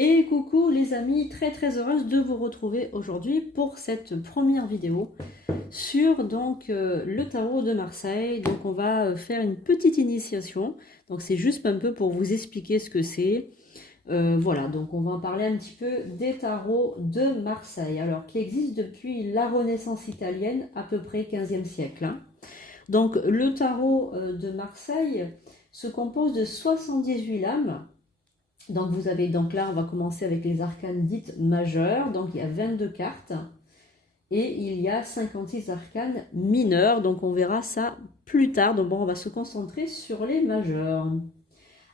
Et coucou les amis, très heureuse de vous retrouver aujourd'hui pour cette première vidéo sur le tarot de Marseille. Donc on va faire une petite initiation, donc c'est juste un peu pour vous expliquer ce que c'est. Voilà, donc on va en parler un petit peu des tarots de Marseille, alors qui existent depuis la Renaissance italienne, à peu près 15e siècle. Hein. Donc le tarot de Marseille se compose de 78 lames. Donc vous avez, donc là on va commencer avec les arcanes dites majeures, donc il y a 22 cartes et il y a 56 arcanes mineurs, donc on verra ça plus tard. Donc bon, on va se concentrer sur les majeures.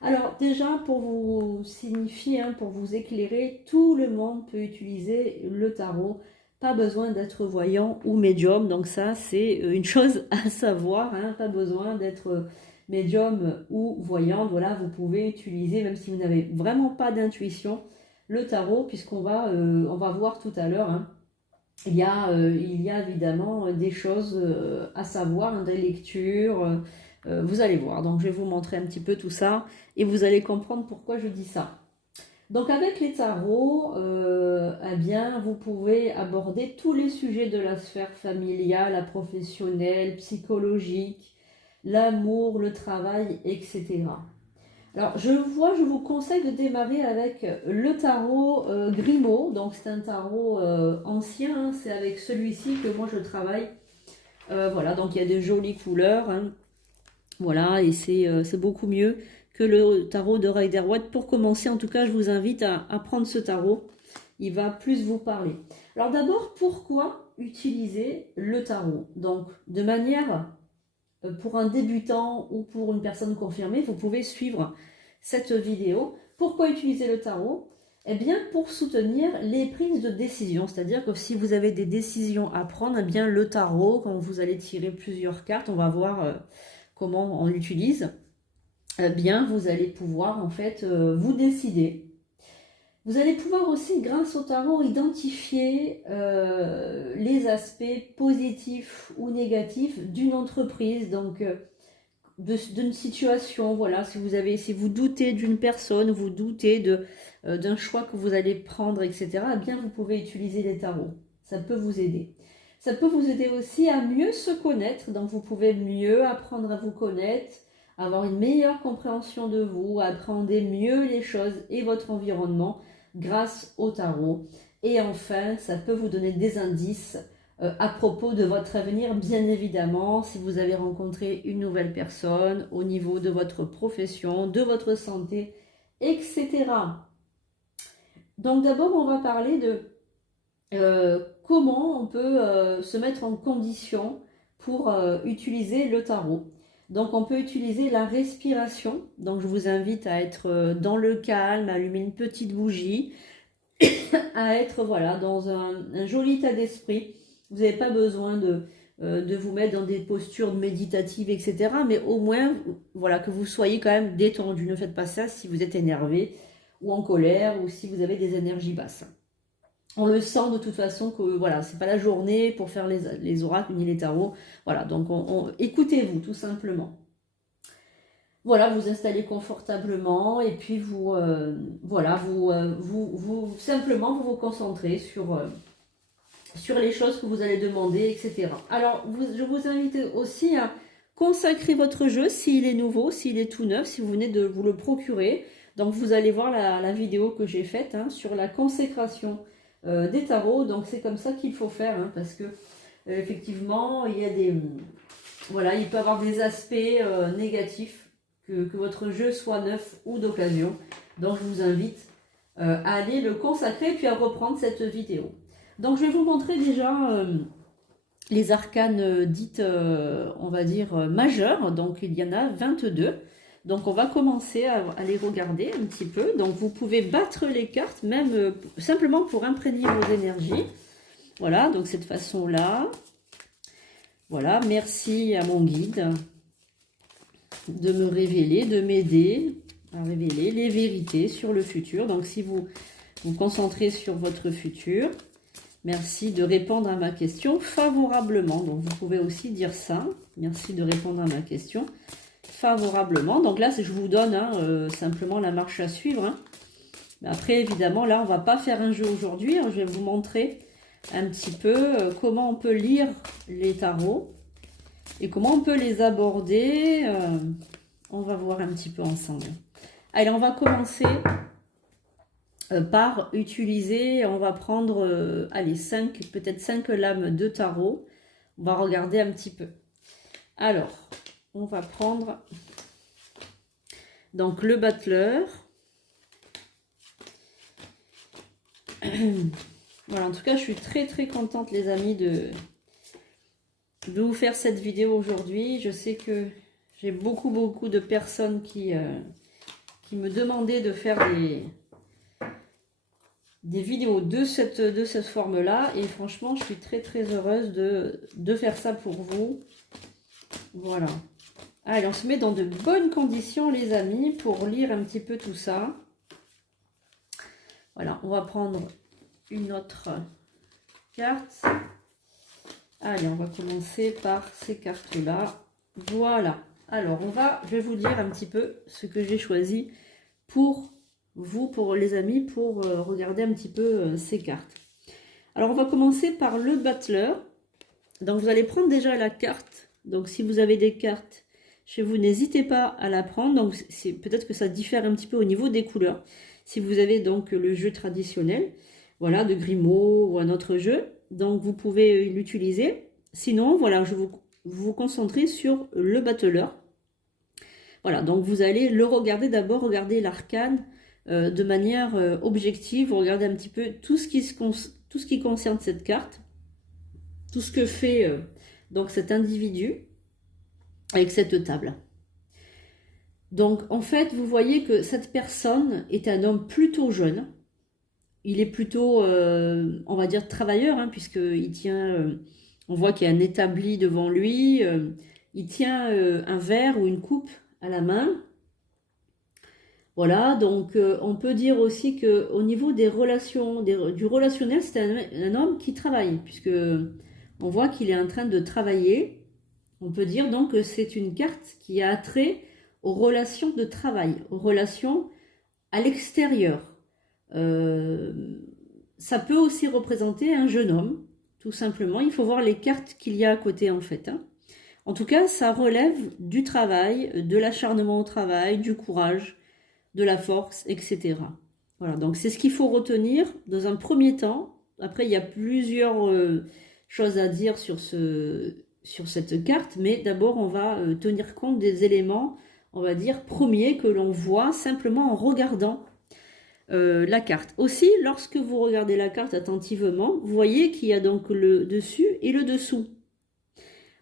Alors déjà pour vous signifier, pour vous éclairer, tout le monde peut utiliser le tarot, pas besoin d'être voyant ou médium, donc ça c'est une chose à savoir, pas besoin d'être médium ou voyante. Voilà, vous pouvez utiliser, même si vous n'avez vraiment pas d'intuition, le tarot, puisqu'on va, on va voir tout à l'heure, il y a évidemment des choses à savoir, des lectures, vous allez voir. Donc je vais vous montrer un petit peu tout ça et vous allez comprendre pourquoi je dis ça. Donc avec les tarots, eh bien, vous pouvez aborder tous les sujets de la sphère familiale, la professionnelle, psychologique, l'amour, le travail, etc. Alors, je vous conseille de démarrer avec le tarot Grimaud. Donc, c'est un tarot ancien. C'est avec celui-ci que moi, je travaille. Voilà, donc il y a de jolies couleurs. Voilà, et c'est beaucoup mieux que le tarot de Rider-Waite. Pour commencer, en tout cas, je vous invite à prendre ce tarot. Il va plus vous parler. Alors d'abord, pourquoi utiliser le tarot? Donc, de manière... pour un débutant ou pour une personne confirmée, vous pouvez suivre cette vidéo. Pourquoi utiliser le tarot? Eh bien, pour soutenir les prises de décision. C'est-à-dire que si vous avez des décisions à prendre, eh bien, le tarot, quand vous allez tirer plusieurs cartes, on va voir comment on l'utilise, eh bien, vous allez pouvoir, en fait, vous décider. Vous allez pouvoir aussi, grâce au tarot, identifier les aspects positifs ou négatifs d'une entreprise, donc d'une situation. Voilà, si vous doutez d'une personne, vous doutez d'un choix que vous allez prendre, etc., eh bien, vous pouvez utiliser les tarots. Ça peut vous aider. Ça peut vous aider aussi à mieux se connaître, donc vous pouvez mieux apprendre à vous connaître, avoir une meilleure compréhension de vous, appréhender mieux les choses et votre environnement, grâce au tarot. Et enfin, ça peut vous donner des indices à propos de votre avenir, bien évidemment, si vous avez rencontré une nouvelle personne, au niveau de votre profession, de votre santé, etc. Donc d'abord, on va parler de comment on peut se mettre en condition pour utiliser le tarot. Donc on peut utiliser la respiration. Donc je vous invite à être dans le calme, à allumer une petite bougie, à être voilà, dans un joli état d'esprit. Vous n'avez pas besoin de vous mettre dans des postures méditatives, etc. Mais au moins, voilà, que vous soyez quand même détendu. Ne faites pas ça si vous êtes énervé ou en colère ou si vous avez des énergies basses. On le sent de toute façon que voilà, c'est pas la journée pour faire les oracles ni les tarots. Voilà, donc écoutez-vous tout simplement. Voilà, vous installez confortablement et puis vous simplement vous concentrez sur les choses que vous allez demander, etc. Alors, je vous invite aussi à consacrer votre jeu s'il est nouveau, s'il est tout neuf, si vous venez de vous le procurer. Donc, vous allez voir la vidéo que j'ai faite sur la consécration des tarots. Donc c'est comme ça qu'il faut faire, parce que effectivement il y a voilà, il peut y avoir des aspects négatifs, que votre jeu soit neuf ou d'occasion. Donc je vous invite à aller le consacrer puis à reprendre cette vidéo. Donc je vais vous montrer déjà les arcanes dites, on va dire, majeures. Donc il y en a 22. Donc on va commencer à les regarder un petit peu. Donc vous pouvez battre les cartes, même simplement pour imprégner vos énergies. Voilà, donc cette façon-là. Voilà, merci à mon guide de me révéler, de m'aider à révéler les vérités sur le futur. Donc si vous vous concentrez sur votre futur, merci de répondre à ma question favorablement. Donc vous pouvez aussi dire ça. Merci de répondre à ma question favorablement. Donc là, je vous donne simplement la marche à suivre. Hein. Après, évidemment, là, on ne va pas faire un jeu aujourd'hui. Hein. Je vais vous montrer un petit peu comment on peut lire les tarots et comment on peut les aborder. On va voir un petit peu ensemble. Allez, on va commencer par utiliser, on va prendre, allez, peut-être 5 lames de tarot. On va regarder un petit peu. Alors, on va prendre donc le battleur. Voilà, en tout cas, je suis très très contente, les amis, de vous faire cette vidéo aujourd'hui. Je sais que j'ai beaucoup de personnes qui me demandaient de faire des vidéos de cette forme-là. Et franchement, je suis très très heureuse de faire ça pour vous. Voilà. Allez, on se met dans de bonnes conditions, les amis, pour lire un petit peu tout ça. Voilà, on va prendre une autre carte. Allez, on va commencer par ces cartes-là. Voilà. Alors, je vais vous dire un petit peu ce que j'ai choisi pour vous, pour les amis, pour regarder un petit peu ces cartes. Alors, on va commencer par le battleur. Donc, vous allez prendre déjà la carte. Donc, si vous avez des cartes chez vous, n'hésitez pas à la prendre. Donc, peut-être que ça diffère un petit peu au niveau des couleurs. Si vous avez donc le jeu traditionnel, voilà, de Grimaud ou un autre jeu, donc vous pouvez l'utiliser. Sinon, voilà, vous concentrez sur le battleur. Voilà, donc vous allez le regarder d'abord, regarder l'arcane de manière objective. Regardez un petit peu tout ce qui concerne cette carte, tout ce que fait donc cet individu avec cette table. Donc, en fait, vous voyez que cette personne est un homme plutôt jeune. Il est plutôt, on va dire, travailleur, hein, puisqu'il tient, on voit qu'il y a un établi devant lui. Il tient un verre ou une coupe à la main. Voilà, donc on peut dire aussi qu'au niveau des relations, du relationnel, c'est un homme qui travaille, puisque on voit qu'il est en train de travailler. On peut dire donc que c'est une carte qui a trait aux relations de travail, aux relations à l'extérieur. Ça peut aussi représenter un jeune homme, tout simplement. Il faut voir les cartes qu'il y a à côté en fait. Hein. En tout cas, ça relève du travail, de l'acharnement au travail, du courage, de la force, etc. Voilà, donc c'est ce qu'il faut retenir dans un premier temps. Après, il y a plusieurs choses à dire sur cette carte, mais d'abord, on va tenir compte des éléments, on va dire, premiers que l'on voit simplement en regardant la carte. Aussi, lorsque vous regardez la carte attentivement, vous voyez qu'il y a donc le dessus et le dessous.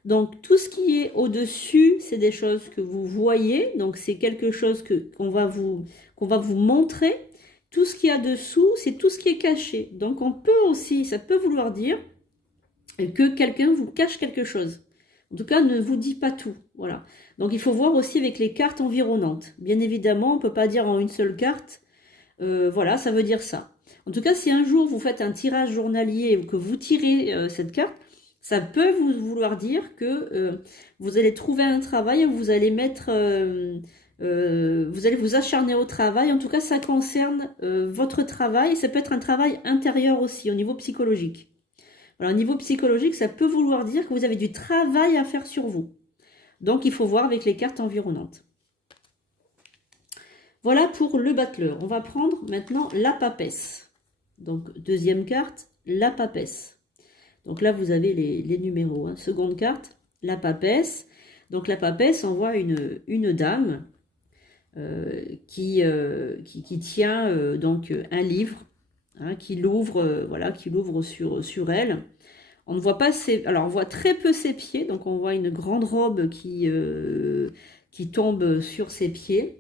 Donc, tout ce qui est au-dessus, c'est des choses que vous voyez. Donc, c'est quelque chose qu'on va vous montrer. Tout ce qu'il y a dessous, c'est tout ce qui est caché. Donc, on peut aussi, ça peut vouloir dire que quelqu'un vous cache quelque chose. En tout cas, ne vous dit pas tout. Voilà. Donc, il faut voir aussi avec les cartes environnantes. Bien évidemment, on ne peut pas dire en une seule carte. Voilà, ça veut dire ça. En tout cas, si un jour vous faites un tirage journalier ou que vous tirez cette carte, ça peut vous vouloir dire que vous allez trouver un travail, vous allez vous allez vous acharner au travail. En tout cas, ça concerne votre travail. Ça peut être un travail intérieur aussi, au niveau psychologique. Alors, au niveau psychologique, ça peut vouloir dire que vous avez du travail à faire sur vous. Donc, il faut voir avec les cartes environnantes. Voilà pour le battleur. On va prendre maintenant la papesse. Donc, deuxième carte, la papesse. Donc là, vous avez les numéros. Hein. Seconde carte, la papesse. Donc la papesse, on voit une dame qui tient donc un livre hein, qui l'ouvre voilà, qui l'ouvre sur elle. On ne voit pas alors on voit très peu ses pieds, donc on voit une grande robe qui tombe sur ses pieds.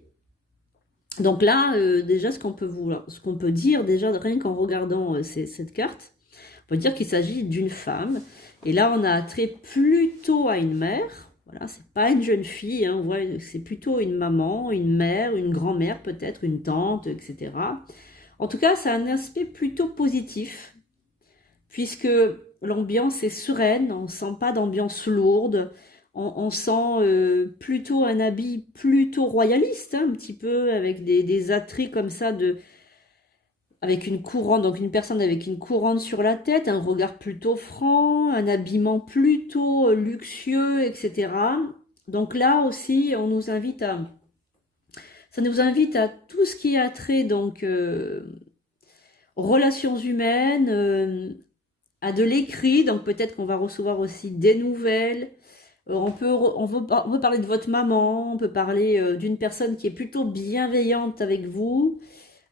Donc là, déjà, ce qu'on peut dire, déjà, rien qu'en regardant cette carte, on peut dire qu'il s'agit d'une femme. Et là, on a trait plutôt à une mère. Voilà, c'est pas une jeune fille, hein, on voit que c'est plutôt une maman, une mère, une grand-mère peut-être, une tante, etc. En tout cas, ça a un aspect plutôt positif, puisque l'ambiance est sereine, on ne sent pas d'ambiance lourde, on sent plutôt un habit plutôt royaliste, hein, un petit peu, avec des attraits comme ça, avec une couronne, donc une personne avec une couronne sur la tête, un regard plutôt franc, un habillement plutôt luxueux, etc. Donc là aussi, ça nous invite à tout ce qui a trait, donc, relations humaines, à de l'écrit, donc peut-être qu'on va recevoir aussi des nouvelles. On peut parler de votre maman, on peut parler d'une personne qui est plutôt bienveillante avec vous.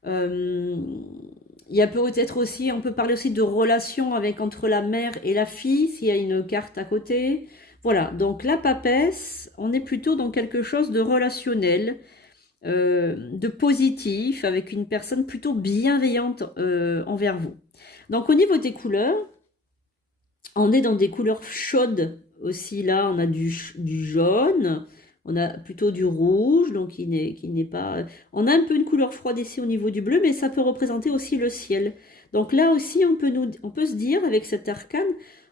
Il y a peut-être aussi, on peut parler aussi de relations entre la mère et la fille, s'il y a une carte à côté. Voilà, donc la papesse, on est plutôt dans quelque chose de relationnel, de positif, avec une personne plutôt bienveillante envers vous. Donc au niveau des couleurs, on est dans des couleurs chaudes aussi. Là, on a du jaune, on a plutôt du rouge, donc qui n'est pas... On a un peu une couleur froide ici au niveau du bleu, mais ça peut représenter aussi le ciel. Donc là aussi, on peut se dire, avec cet arcane,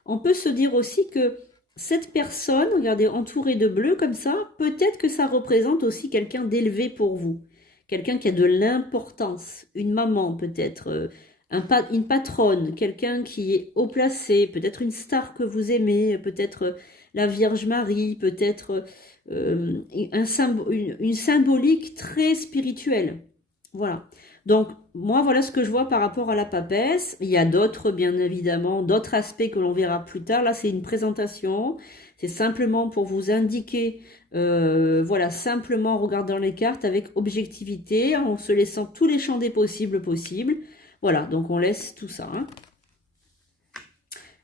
on peut se dire aussi que cette personne, regardez, entourée de bleu comme ça, peut-être que ça représente aussi quelqu'un d'élevé pour vous. Quelqu'un qui a de l'importance, une maman peut-être, une patronne, quelqu'un qui est haut placé, peut-être une star que vous aimez, peut-être la Vierge Marie, peut-être une symbolique très spirituelle. Voilà. Donc, moi, voilà ce que je vois par rapport à la papesse. Il y a d'autres, bien évidemment, d'autres aspects que l'on verra plus tard. Là, c'est une présentation. C'est simplement pour vous indiquer, voilà, simplement en regardant les cartes avec objectivité, en se laissant tous les champs des possibles. Voilà, donc on laisse tout ça. Hein.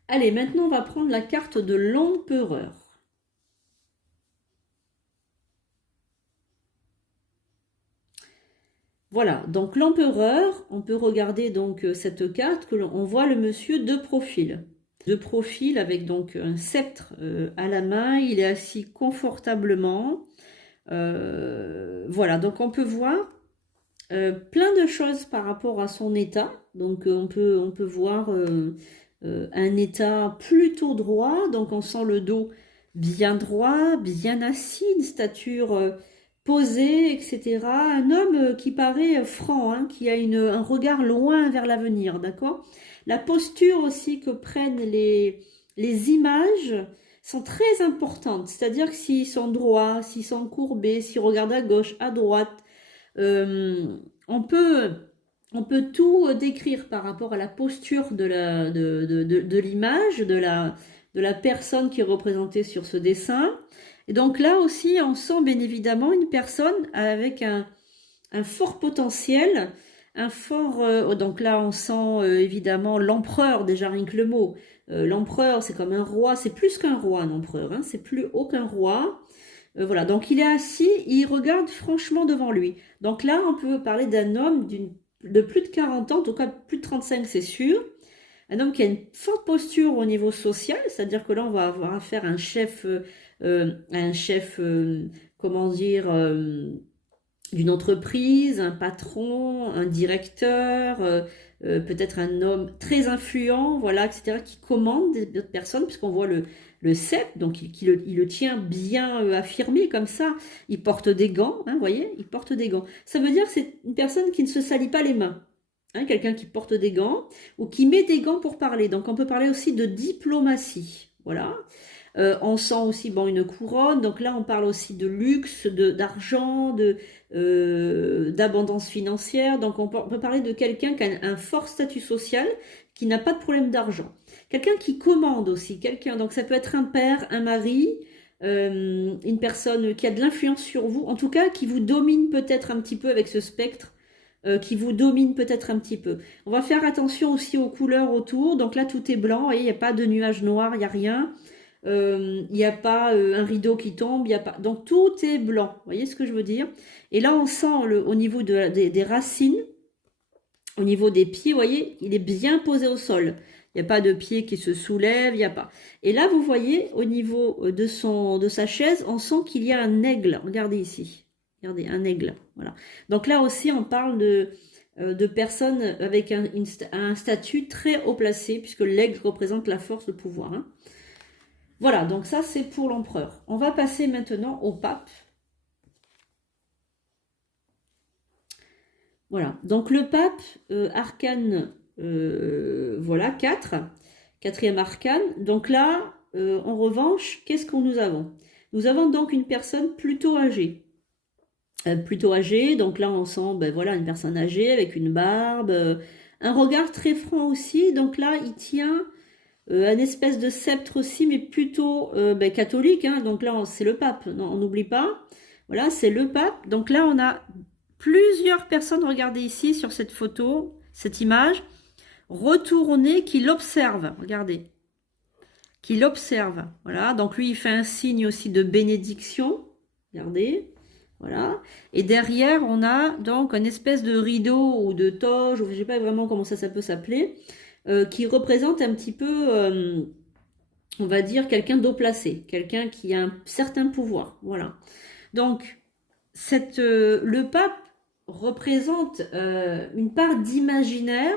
Allez, maintenant, on va prendre la carte de l'empereur. Voilà, donc l'empereur, on peut regarder donc cette carte, on voit le monsieur de profil. De profil avec donc un sceptre à la main, il est assis confortablement. Voilà, donc on peut voir plein de choses par rapport à son état. Donc on peut voir un état plutôt droit, donc on sent le dos bien droit, bien assis, une stature posé, etc. Un homme qui paraît franc, hein, qui a un regard loin vers l'avenir, d'accord? La posture aussi que prennent les images sont très importantes, c'est-à-dire que s'ils sont droits, s'ils sont courbés, s'ils regardent à gauche, à droite, on peut tout décrire par rapport à la posture de l'image, de la personne qui est représentée sur ce dessin. Et donc là aussi, on sent bien évidemment une personne avec un fort potentiel, donc là, on sent évidemment l'empereur, déjà rien que le mot. L'empereur, c'est comme un roi, c'est plus qu'un roi, un empereur, hein, c'est plus haut qu'un roi. Voilà, donc il est assis, il regarde franchement devant lui. Donc là, on peut parler d'un homme de plus de 40 ans, en tout cas plus de 35, c'est sûr. Un homme qui a une forte posture au niveau social, c'est-à-dire que là, on va avoir affaire à un chef, comment dire, d'une entreprise, un patron, un directeur, peut-être un homme très influent, voilà, etc., qui commande d'autres personnes, puisqu'on voit le sceptre, donc il le tient bien affirmé comme ça. Il porte des gants, hein, vous voyez, il porte des gants. Ça veut dire que c'est une personne qui ne se salit pas les mains. Hein, quelqu'un qui porte des gants ou qui met des gants pour parler. Donc on peut parler aussi de diplomatie. Voilà. On sent aussi une couronne. Donc là on parle aussi de luxe, d'argent, d'abondance financière. Donc on peut parler de quelqu'un qui a un fort statut social, qui n'a pas de problème d'argent. Quelqu'un qui commande aussi. Donc ça peut être un père, un mari, une personne qui a de l'influence sur vous. En tout cas qui vous domine peut-être un petit peu avec ce spectre. qui vous domine peut-être un petit peu. On va faire attention aussi aux couleurs autour. Donc là, tout est blanc, et il n'y a pas de nuages noirs, il n'y a rien. Il n'y a pas un rideau qui tombe, il y a pas... Donc tout est blanc, vous voyez ce que je veux dire? Et là, on sent au niveau des racines, au niveau des pieds, vous voyez, il est bien posé au sol. Il n'y a pas de pied qui se soulève, il n'y a pas. Et là, vous voyez, au niveau de sa chaise, on sent qu'il y a un aigle. Regardez ici. Regardez, un aigle. Voilà. Donc là aussi, on parle de personnes avec un statut très haut placé, puisque l'aigle représente la force, le pouvoir. Hein. Voilà, donc ça, c'est pour l'empereur. On va passer maintenant au pape. Voilà, donc le pape, arcane, voilà, 4, quatrième arcane. Donc là, en revanche, qu'est-ce que nous avons? Nous avons donc une personne plutôt âgée. Donc là on sent, ben voilà, une personne âgée avec une barbe, un regard très franc aussi. Donc là, il tient un espèce de sceptre aussi, mais plutôt catholique. Hein. Donc là, c'est le pape, non, on n'oublie pas. Voilà, c'est le pape. Donc là, on a plusieurs personnes, regardez ici sur cette photo, cette image, retournées qui l'observent, regardez, qui l'observent, voilà, donc lui il fait un signe aussi de bénédiction, regardez, voilà, et derrière on a donc une espèce de rideau ou de toge, ou je ne sais pas vraiment comment ça peut s'appeler, qui représente un petit peu, on va dire, quelqu'un d'haut placé, quelqu'un qui a un certain pouvoir, voilà, donc le pape représente une part d'imaginaire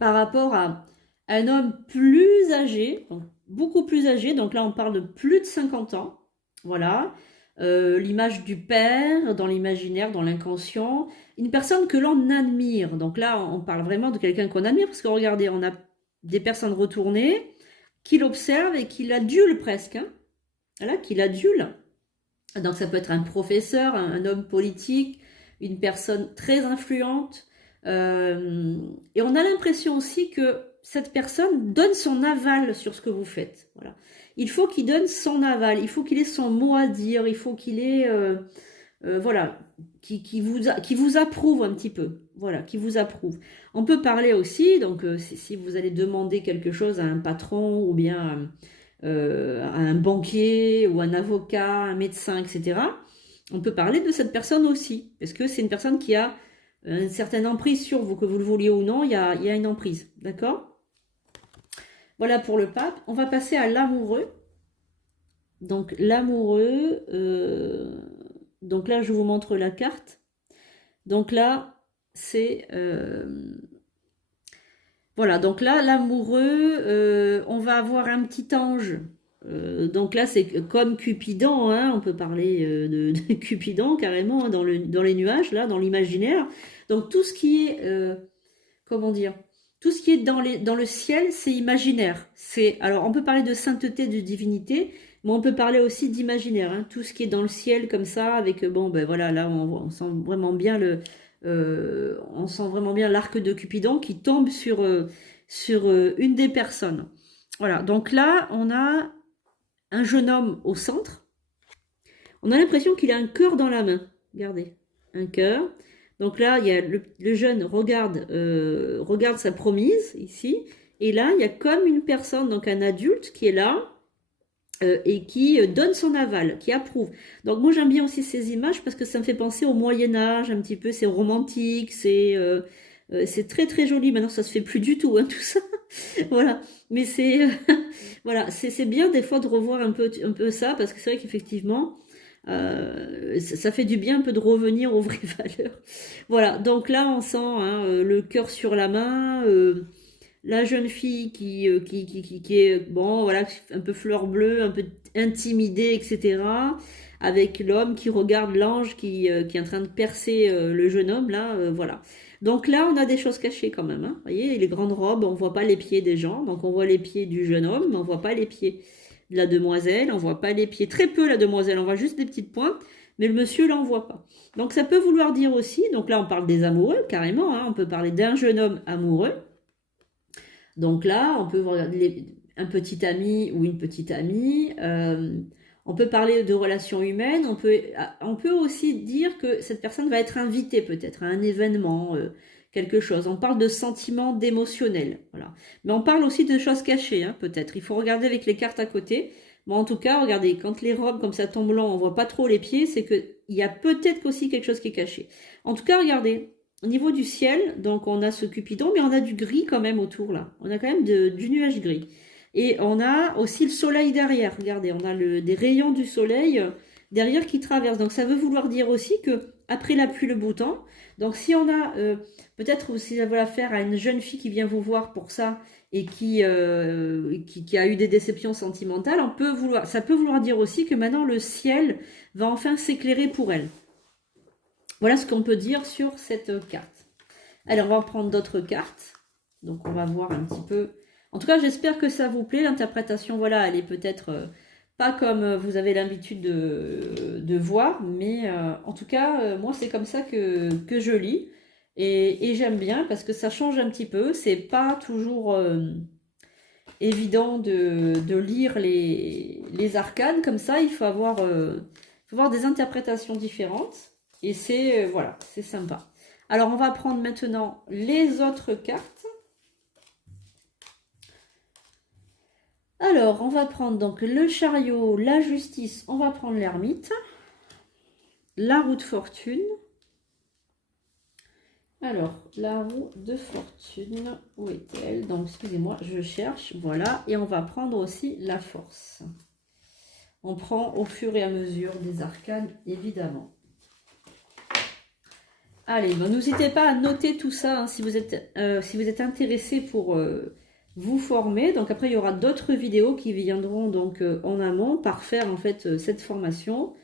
par rapport à un homme plus âgé, donc beaucoup plus âgé, donc là on parle de plus de 50 ans, voilà, l'image du père dans l'imaginaire, dans l'inconscient, une personne que l'on admire, donc là on parle vraiment de quelqu'un qu'on admire, parce que regardez, on a des personnes retournées qui l'observent et qui l'adulent presque, hein, voilà, qui l'adulent. Donc ça peut être un professeur, un homme politique, une personne très influente. Et on a l'impression aussi que cette personne donne son aval sur ce que vous faites. Voilà. Il faut qu'il donne son aval, il faut qu'il ait son mot à dire, il faut qu'il ait... voilà, qui vous approuve un petit peu. Voilà, qui vous approuve. On peut parler aussi, donc si vous allez demander quelque chose à un patron ou bien... à un banquier ou un avocat, un médecin, etc. On peut parler de cette personne aussi, parce que c'est une personne qui a une certaine emprise sur vous, que vous le vouliez ou non, il y a une emprise, d'accord? Voilà pour le pape. On va passer à l'amoureux. Donc l'amoureux, donc là je vous montre la carte. Donc là, c'est... voilà, donc là, l'amoureux, on va avoir un petit ange. Donc là, c'est comme Cupidon, hein, on peut parler de Cupidon carrément, hein, dans les nuages, là, dans l'imaginaire. Donc tout ce qui est, comment dire, tout ce qui est dans le ciel, c'est imaginaire. Alors on peut parler de sainteté, de divinité, mais on peut parler aussi d'imaginaire. Hein, tout ce qui est dans le ciel comme ça, avec, bon, ben voilà, là, on sent vraiment bien on sent vraiment bien l'arc de Cupidon qui tombe sur une des personnes. Voilà, donc là, on a un jeune homme au centre. On a l'impression qu'il a un cœur dans la main. Regardez, un cœur. Donc là, il y a le jeune regarde sa promise ici. Et là, il y a comme une personne, donc un adulte qui est là, et qui donne son aval, qui approuve. Donc moi j'aime bien aussi ces images parce que ça me fait penser au Moyen-Âge un petit peu, c'est romantique, c'est très très joli. Maintenant ça se fait plus du tout, hein, tout ça. Voilà, mais c'est voilà, c'est bien des fois de revoir un peu ça, parce que c'est vrai qu'effectivement ça fait du bien un peu de revenir aux vraies valeurs. Voilà, donc là on sent, hein, le cœur sur la main, la jeune fille qui est, bon, voilà, un peu fleur bleue, un peu intimidée, etc. Avec l'homme qui regarde l'ange qui est en train de percer le jeune homme, là, voilà. Donc là, on a des choses cachées quand même. Hein. Vous voyez, les grandes robes, on voit pas les pieds des gens. Donc on voit les pieds du jeune homme, mais on voit pas les pieds de la demoiselle. On voit pas les pieds, très peu la demoiselle, on voit juste des petites pointes. Mais le monsieur, là, on voit pas. Donc ça peut vouloir dire aussi, donc là, on parle des amoureux, carrément. Hein, on peut parler d'un jeune homme amoureux. Donc là, on peut voir un petit ami ou une petite amie. On peut parler de relations humaines, on peut aussi dire que cette personne va être invitée peut-être à un événement, quelque chose. On parle de sentiments, d'émotionnel, voilà. Mais on parle aussi de choses cachées, hein, peut-être. Il faut regarder avec les cartes à côté. Mais en tout cas, regardez, quand les robes comme ça tombent blanc, on voit pas trop les pieds, c'est que il y a peut-être aussi quelque chose qui est caché. En tout cas, regardez, au niveau du ciel, donc on a ce Cupidon, mais on a du gris quand même autour là. On a quand même du nuage gris. Et on a aussi le soleil derrière. Regardez, on a des rayons du soleil derrière qui traversent. Donc ça veut vouloir dire aussi que après la pluie, le beau temps. Donc si on a peut-être si ça veut affaire à une jeune fille qui vient vous voir pour ça et qui a eu des déceptions sentimentales, ça peut vouloir dire aussi que maintenant le ciel va enfin s'éclairer pour elle. Voilà ce qu'on peut dire sur cette carte. Allez, on va en prendre d'autres cartes. Donc on va voir un petit peu. En tout cas, j'espère que ça vous plaît. L'interprétation, voilà, elle est peut-être pas comme vous avez l'habitude de voir, mais en tout cas, moi, c'est comme ça que je lis. Et j'aime bien parce que ça change un petit peu. C'est pas toujours évident de lire les arcanes comme ça. Il faut avoir des interprétations différentes. Et c'est voilà, c'est sympa. Alors, on va prendre maintenant les autres cartes. Alors, on va prendre donc le chariot, la justice, on va prendre l'ermite, la roue de fortune. Alors, la roue de fortune, où est-elle? Donc, excusez-moi, je cherche, voilà. Et on va prendre aussi la force. On prend au fur et à mesure des arcanes, évidemment. Allez, bon, n'hésitez pas à noter tout ça hein, si vous êtes intéressé pour vous former. Donc après, il y aura d'autres vidéos qui viendront donc en amont par faire en fait cette formation.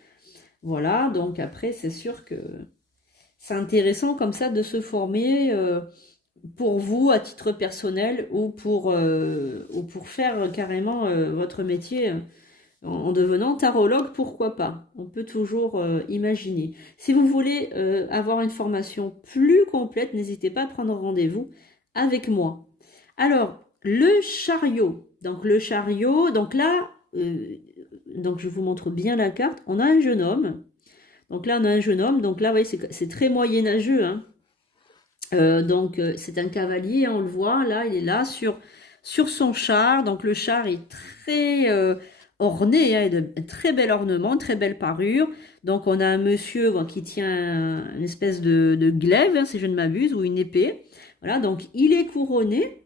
Voilà, donc après, c'est sûr que c'est intéressant comme ça de se former pour vous à titre personnel ou pour faire carrément votre métier en devenant tarologue, pourquoi pas? On peut toujours imaginer. Si vous voulez avoir une formation plus complète, n'hésitez pas à prendre rendez-vous avec moi. Alors, le chariot. Donc, le chariot, donc là, donc je vous montre bien la carte. On a un jeune homme. Donc là, on a un jeune homme. Donc là, vous voyez, c'est très moyenâgeux. Hein. Donc, c'est un cavalier, on le voit. Là, il est là sur son char. Donc, le char est très orné, hein, de très bel ornement, très belle parure. Donc, on a un monsieur qui tient une espèce de glaive, hein, si je ne m'abuse, ou une épée. Voilà, donc il est couronné.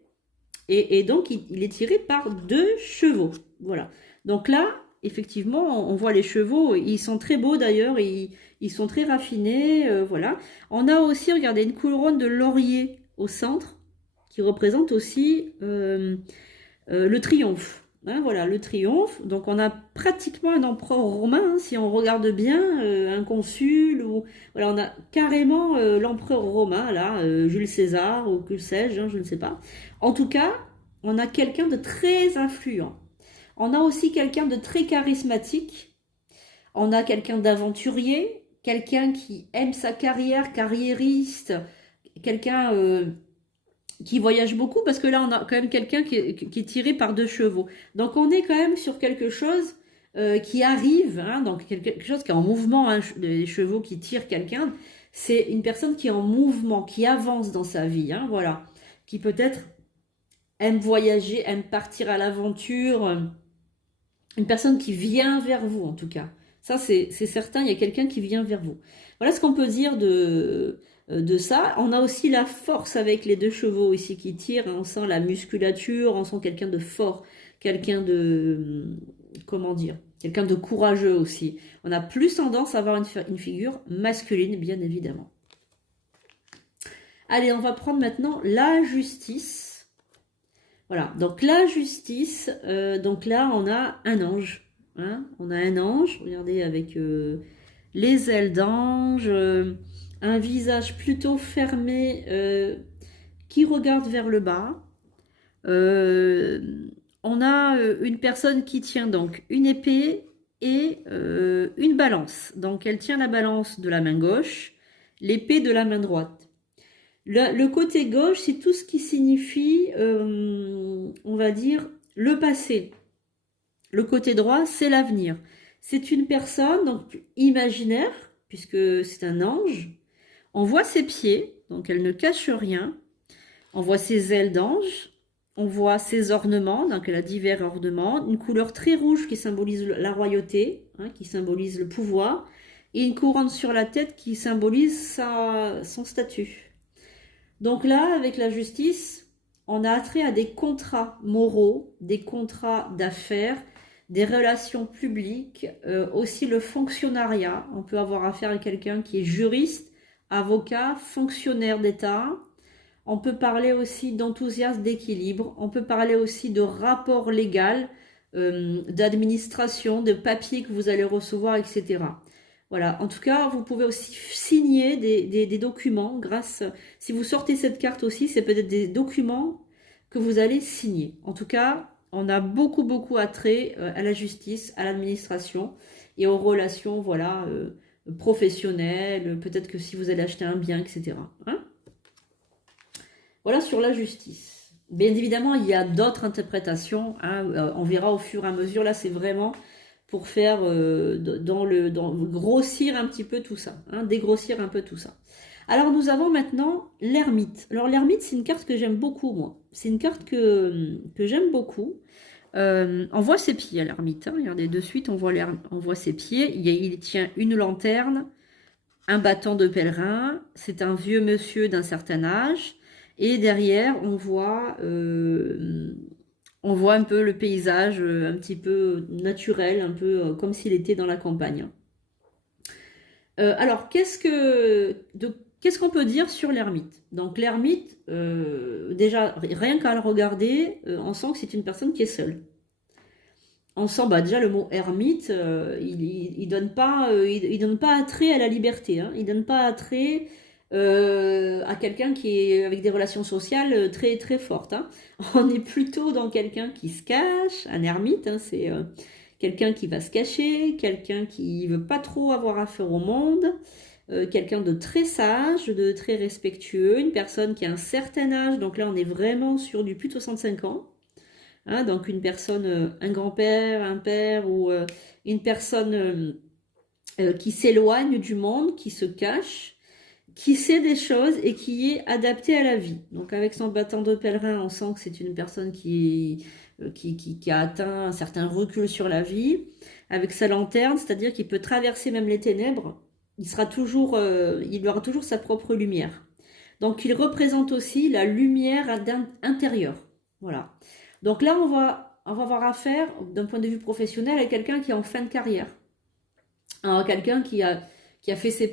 Et donc, il est tiré par 2 chevaux. Voilà. Donc là, effectivement, on voit les chevaux. Ils sont très beaux d'ailleurs. Ils sont très raffinés. Voilà. On a aussi, regardez, une couronne de laurier au centre qui représente aussi le triomphe. Hein, voilà, le triomphe. Donc, on a pratiquement un empereur romain, hein, si on regarde bien, un consul. Voilà, on a carrément l'empereur romain, là, Jules César, ou que sais-je, hein, je ne sais pas. En tout cas, on a quelqu'un de très influent. On a aussi quelqu'un de très charismatique. On a quelqu'un d'aventurier, quelqu'un qui aime sa carrière, carriériste, quelqu'un qui voyage beaucoup, parce que là, on a quand même quelqu'un qui est tiré par 2 chevaux. Donc, on est quand même sur quelque chose qui arrive, hein, donc quelque chose qui est en mouvement, hein, les chevaux qui tirent quelqu'un. C'est une personne qui est en mouvement, qui avance dans sa vie, hein, voilà, qui peut-être aime voyager, aime partir à l'aventure, une personne qui vient vers vous en tout cas. Ça c'est certain, il y a quelqu'un qui vient vers vous. Voilà ce qu'on peut dire de ça. On a aussi la force avec les 2 chevaux ici qui tirent, on sent la musculature, on sent quelqu'un de fort, quelqu'un de, comment dire, quelqu'un de courageux aussi. On a plus tendance à avoir une figure masculine, bien évidemment. Allez, on va prendre maintenant la justice. Voilà, donc la justice, donc là on a un ange, hein, on a un ange, regardez avec les ailes d'ange, un visage plutôt fermé qui regarde vers le bas. On a une personne qui tient donc une épée et une balance. Donc elle tient la balance de la main gauche, l'épée de la main droite. Le côté gauche, c'est tout ce qui signifie, on va dire, le passé. Le côté droit, c'est l'avenir. C'est une personne donc imaginaire, puisque c'est un ange. On voit ses pieds, donc elle ne cache rien. On voit ses ailes d'ange. On voit ses ornements, donc elle a divers ornements. Une couleur très rouge qui symbolise la royauté, hein, qui symbolise le pouvoir. Et une couronne sur la tête qui symbolise son statut. Donc là, avec la justice, on a attrait à des contrats moraux, des contrats d'affaires, des relations publiques, aussi le fonctionnariat. On peut avoir affaire à quelqu'un qui est juriste, avocat, fonctionnaire d'État. On peut parler aussi d'enthousiasme, d'équilibre. On peut parler aussi de rapport légal, d'administration, de papiers que vous allez recevoir, etc. Voilà, en tout cas, vous pouvez aussi signer des documents si vous sortez cette carte aussi, c'est peut-être des documents que vous allez signer. En tout cas, on a beaucoup attrait à la justice, à l'administration et aux relations, voilà, professionnelles, peut-être que si vous allez acheter un bien, etc. Hein? Voilà sur la justice. Bien évidemment, il y a d'autres interprétations, hein, on verra au fur et à mesure, là c'est vraiment pour faire grossir un petit peu tout ça, hein, dégrossir un peu tout ça. Alors nous avons maintenant l'ermite. Alors l'ermite, c'est une carte que j'aime beaucoup, moi. C'est une carte que j'aime beaucoup. On voit ses pieds à l'ermite, hein. Regardez, de suite, on voit ses pieds. Il tient une lanterne, un bâton de pèlerin. C'est un vieux monsieur d'un certain âge. Et derrière, on voit un peu le paysage un petit peu naturel, un peu comme s'il était dans la campagne. Alors, qu'est-ce qu'on peut dire sur l'ermite? Donc, l'ermite, déjà, rien qu'à le regarder, on sent que c'est une personne qui est seule. On sent déjà le mot ermite, il donne pas attrait à la liberté, hein. Il donne pas attrait à quelqu'un qui est avec des relations sociales très très fortes, hein. On est plutôt dans quelqu'un qui se cache, un ermite, hein, c'est quelqu'un qui va se cacher, quelqu'un qui veut pas trop avoir affaire au monde, quelqu'un de très sage, de très respectueux, une personne qui a un certain âge, donc là on est vraiment sur du plus de 65 ans. Hein, donc une personne, un grand-père, un père ou une personne qui s'éloigne du monde, qui se cache, qui sait des choses et qui est adaptée à la vie. Donc avec son bâton de pèlerin, on sent que c'est une personne qui a atteint un certain recul sur la vie. Avec sa lanterne, c'est-à-dire qu'il peut traverser même les ténèbres, il aura toujours sa propre lumière. Donc il représente aussi la lumière intérieure. Voilà. Donc là, on va avoir affaire, d'un point de vue professionnel, à quelqu'un qui est en fin de carrière. Alors, quelqu'un qui a fait sa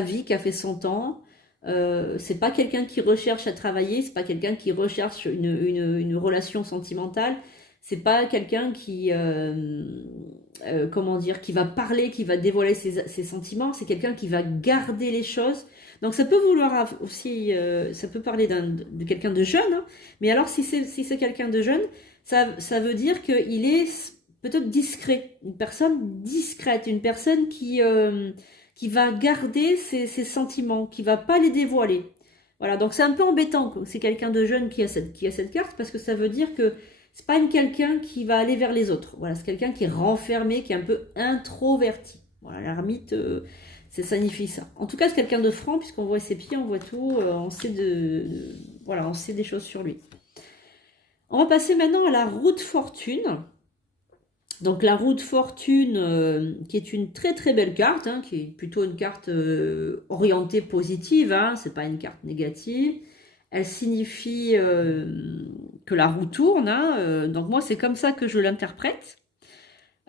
vie, qui a fait son temps. C'est pas quelqu'un qui recherche à travailler, c'est pas quelqu'un qui recherche une relation sentimentale. C'est pas quelqu'un qui qui va parler, qui va dévoiler ses sentiments. C'est quelqu'un qui va garder les choses. Donc ça peut vouloir aussi, ça peut parler de quelqu'un de jeune, hein, mais alors si c'est quelqu'un de jeune, ça veut dire qu'il est peut-être discret, une personne discrète, une personne qui va garder ses sentiments, qui va pas les dévoiler. Voilà, donc c'est un peu embêtant, quoi. C'est quelqu'un de jeune qui a cette carte, parce que ça veut dire que c'est pas quelqu'un qui va aller vers les autres. Voilà, c'est quelqu'un qui est renfermé, qui est un peu introverti. Voilà, l'ermite, ça signifie ça. En tout cas, c'est quelqu'un de franc, puisqu'on voit ses pieds, on voit tout, on sait voilà, on sait des choses sur lui. On va passer maintenant à la roue de fortune. Donc la roue de fortune, qui est une très très belle carte, hein, qui est plutôt une carte orientée positive, hein, c'est pas une carte négative. Elle signifie que la roue tourne, hein, donc moi c'est comme ça que je l'interprète.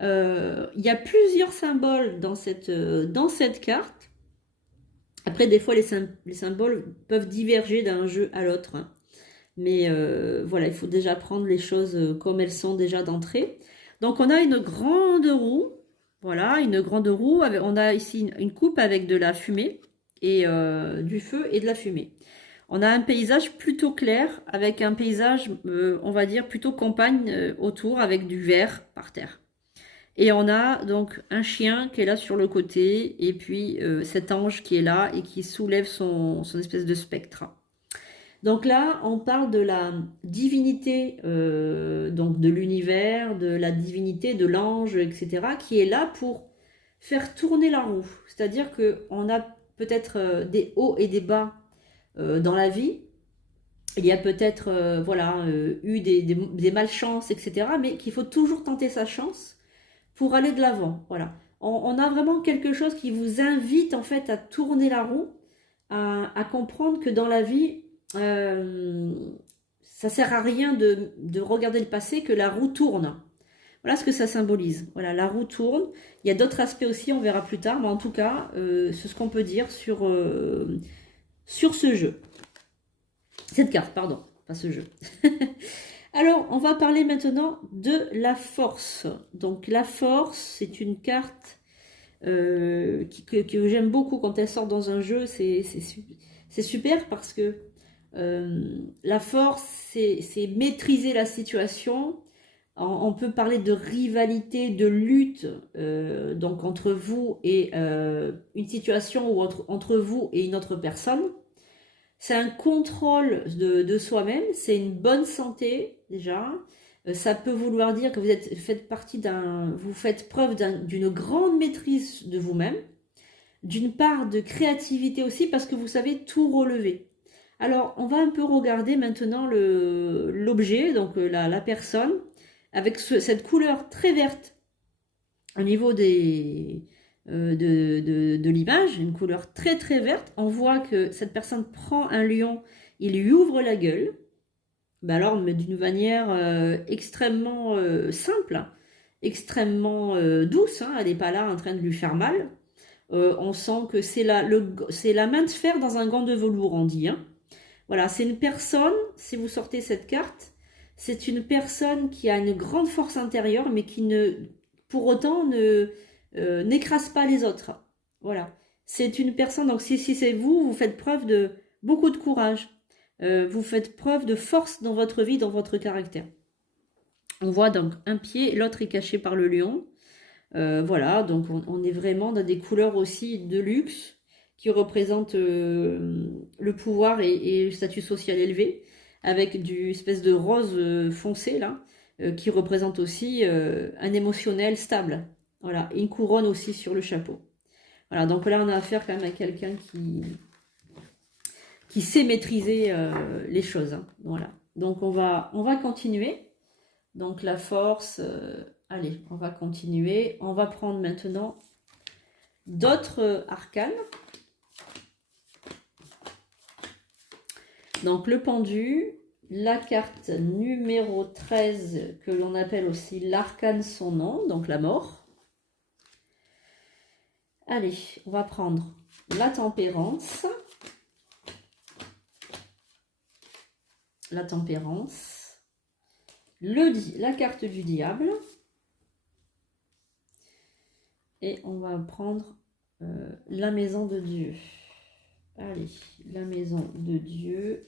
Il y a plusieurs symboles dans cette carte. Après, des fois, les symboles peuvent diverger d'un jeu à l'autre, hein. Mais voilà, il faut déjà prendre les choses comme elles sont déjà d'entrée. Donc, on a une grande roue. Voilà, une grande roue. On a ici une coupe avec de la fumée, et du feu et de la fumée. On a un paysage plutôt clair, avec un paysage, on va dire, plutôt campagne autour, avec du vert par terre. Et on a donc un chien qui est là sur le côté, et puis cet ange qui est là et qui soulève son espèce de spectre. Donc là, on parle de la divinité, donc de l'univers, de la divinité, de l'ange, etc., qui est là pour faire tourner la roue. C'est-à-dire qu'on a peut-être des hauts et des bas dans la vie. Il y a peut-être voilà, eu des malchances, etc., mais qu'il faut toujours tenter sa chance pour aller de l'avant. Voilà. On a vraiment quelque chose qui vous invite en fait à tourner la roue, à comprendre que dans la vie, ça sert à rien de regarder le passé, que la roue tourne. Voilà ce que ça symbolise. Voilà, la roue tourne. Il y a d'autres aspects aussi, on verra plus tard, mais en tout cas, c'est ce qu'on peut dire sur ce jeu. Cette carte, pardon, pas ce jeu. Alors, on va parler maintenant de la force. Donc, la force, c'est une carte que j'aime beaucoup quand elle sort dans un jeu. C'est super parce que la force, c'est maîtriser la situation. On peut parler de rivalité, de lutte donc entre vous et une situation ou entre vous et une autre personne. C'est un contrôle de soi-même, c'est une bonne santé déjà. Ça peut vouloir dire que vous faites preuve d'une grande maîtrise de vous-même, d'une part de créativité aussi parce que vous savez tout relever. Alors, on va un peu regarder maintenant l'objet, donc la personne, avec cette couleur très verte au niveau de l'image, une couleur très très verte. On voit que cette personne prend un lion, il lui ouvre la gueule, alors mais d'une manière extrêmement simple, extrêmement douce, hein, elle n'est pas là en train de lui faire mal. On sent que c'est la main de fer dans un gant de velours, on dit. Hein. Voilà, c'est une personne, si vous sortez cette carte, c'est une personne qui a une grande force intérieure, mais qui pour autant n'écrase pas les autres. Voilà. C'est une personne, donc si c'est vous faites preuve de beaucoup de courage. Vous faites preuve de force dans votre vie, dans votre caractère. On voit donc un pied, l'autre est caché par le lion. Voilà, donc on est vraiment dans des couleurs aussi de luxe qui représentent le pouvoir et le statut social élevé, avec du espèce de rose foncé là, qui représente aussi un émotionnel stable. Voilà, une couronne aussi sur le chapeau. Voilà, donc là on a affaire quand même à quelqu'un qui sait maîtriser les choses. Hein. Voilà, donc on va continuer. Donc la force, allez, on va continuer. On va prendre maintenant d'autres arcanes. Donc le pendu, la carte numéro 13 que l'on appelle aussi l'arcane sans nom, donc la mort. Allez, on va prendre la tempérance. La tempérance. La carte du diable. Et on va prendre la maison de Dieu. Allez, la maison de Dieu.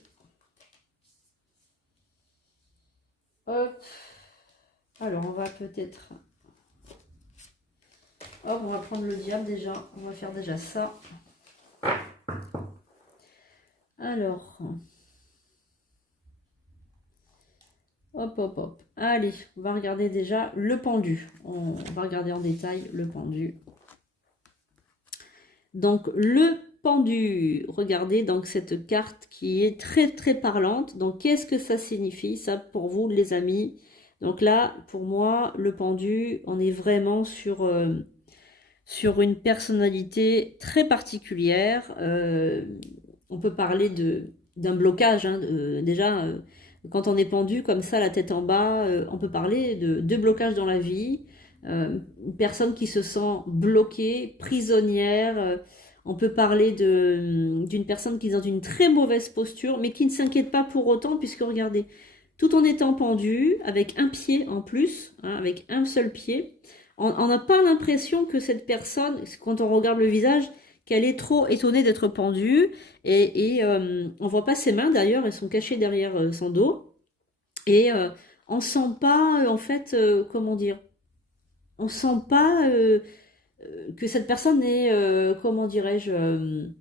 Hop. Alors, on va peut-être... Hop, on va prendre le diable déjà. On va faire déjà ça. Alors... Hop, hop, hop. Allez, on va regarder déjà le pendu. On va regarder en détail le pendu. Donc, le pendu. Regardez donc cette carte qui est très, très parlante. Donc, qu'est-ce que ça signifie, ça, pour vous, les amis? Donc là, pour moi, le pendu, on est vraiment sur une personnalité très particulière. On peut parler d'un blocage, hein, déjà... Quand on est pendu comme ça, la tête en bas, on peut parler de blocage dans la vie, une personne qui se sent bloquée, prisonnière. On peut parler d'une personne qui est dans une très mauvaise posture, mais qui ne s'inquiète pas pour autant, puisque regardez, tout en étant pendu, avec un pied en plus, hein, avec un seul pied, on n'a pas l'impression que cette personne, quand on regarde le visage, qu'elle est trop étonnée d'être pendue et on voit pas ses mains d'ailleurs, elles sont cachées derrière son dos et on sent pas en fait comment dire, on sent pas que cette personne est comment dirais-je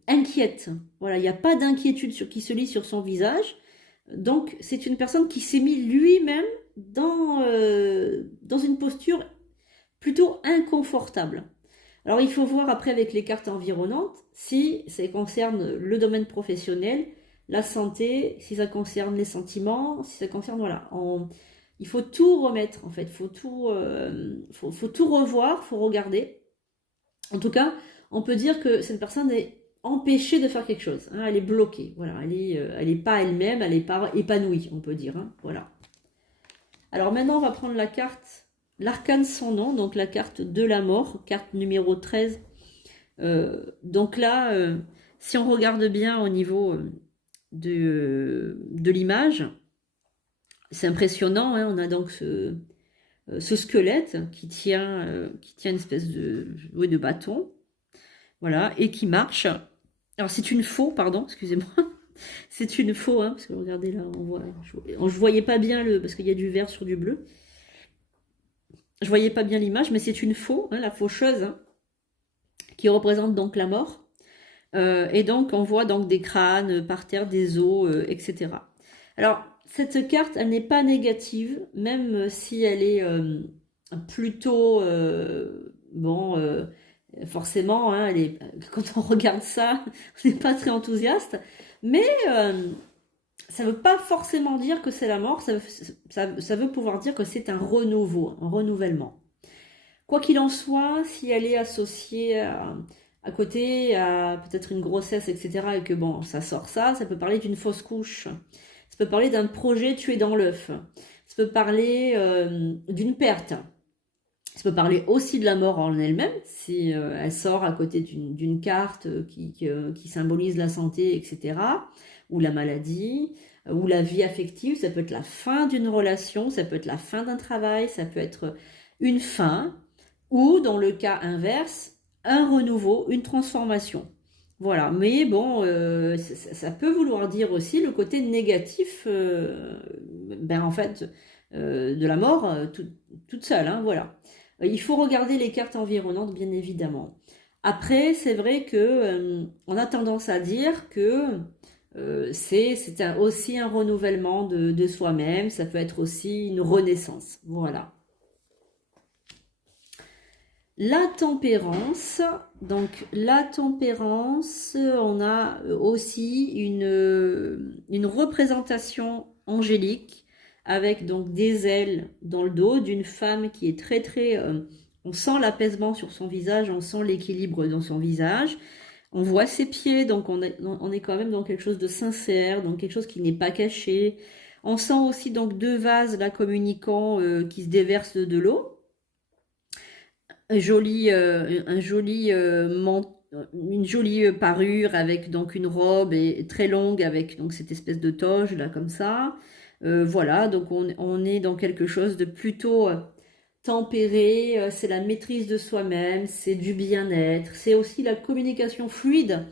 inquiète. Voilà, il n'y a pas d'inquiétude qui se lit sur son visage. Donc, c'est une personne qui s'est mis lui-même dans une posture plutôt inconfortable. Alors, il faut voir après avec les cartes environnantes si ça concerne le domaine professionnel, la santé, si ça concerne les sentiments, si ça concerne, voilà. Il faut tout remettre, en fait. Faut tout revoir, faut regarder. En tout cas, on peut dire que cette personne est empêchée de faire quelque chose. Hein, elle est bloquée. Voilà, elle est pas elle-même, elle n'est pas épanouie, on peut dire. Hein, voilà. Alors maintenant, on va prendre la carte, l'arcane sans nom, donc la carte de la mort, carte numéro 13. Donc là, si on regarde bien au niveau de l'image, c'est impressionnant. Hein, on a donc ce squelette qui tient une espèce de bâton, voilà, et qui marche. Alors c'est une faux, pardon, excusez-moi. C'est une faux, hein, parce que regardez là, je voyais pas bien parce qu'il y a du vert sur du bleu. Je voyais pas bien l'image, mais c'est une faux, hein, la faucheuse, hein, qui représente donc la mort. Et donc on voit donc des crânes par terre, des os, etc. Alors cette carte, elle n'est pas négative, même si elle est plutôt forcément, hein, quand on regarde ça, on n'est pas très enthousiaste, mais ça ne veut pas forcément dire que c'est la mort, ça veut pouvoir dire que c'est un renouveau, un renouvellement. Quoi qu'il en soit, si elle est associée à côté à peut-être une grossesse, etc., et que bon, ça sort ça peut parler d'une fausse couche, ça peut parler d'un projet tué dans l'œuf, ça peut parler d'une perte, ça peut parler aussi de la mort en elle-même, si elle sort à côté d'une carte qui symbolise la santé, etc., ou la maladie, ou la vie affective. Ça peut être la fin d'une relation, ça peut être la fin d'un travail, ça peut être une fin, ou dans le cas inverse, un renouveau, une transformation. Voilà, mais bon, ça peut vouloir dire aussi le côté négatif, en fait, de la mort toute seule, hein, voilà. Il faut regarder les cartes environnantes, bien évidemment. Après, c'est vrai que on a tendance à dire que c'est aussi un renouvellement de soi-même, ça peut être aussi une renaissance. Voilà. La tempérance, donc la tempérance, on a aussi une représentation angélique avec donc des ailes dans le dos d'une femme qui est très très... on sent l'apaisement sur son visage, on sent l'équilibre dans son visage. On voit ses pieds, donc on est quand même dans quelque chose de sincère, dans quelque chose qui n'est pas caché. On sent aussi donc deux vases là communicants qui se déversent de l'eau. Une jolie une jolie parure avec donc une robe très longue avec donc cette espèce de toge là comme ça. Voilà, donc on est dans quelque chose de plutôt tempéré, c'est la maîtrise de soi-même, c'est du bien-être, c'est aussi la communication fluide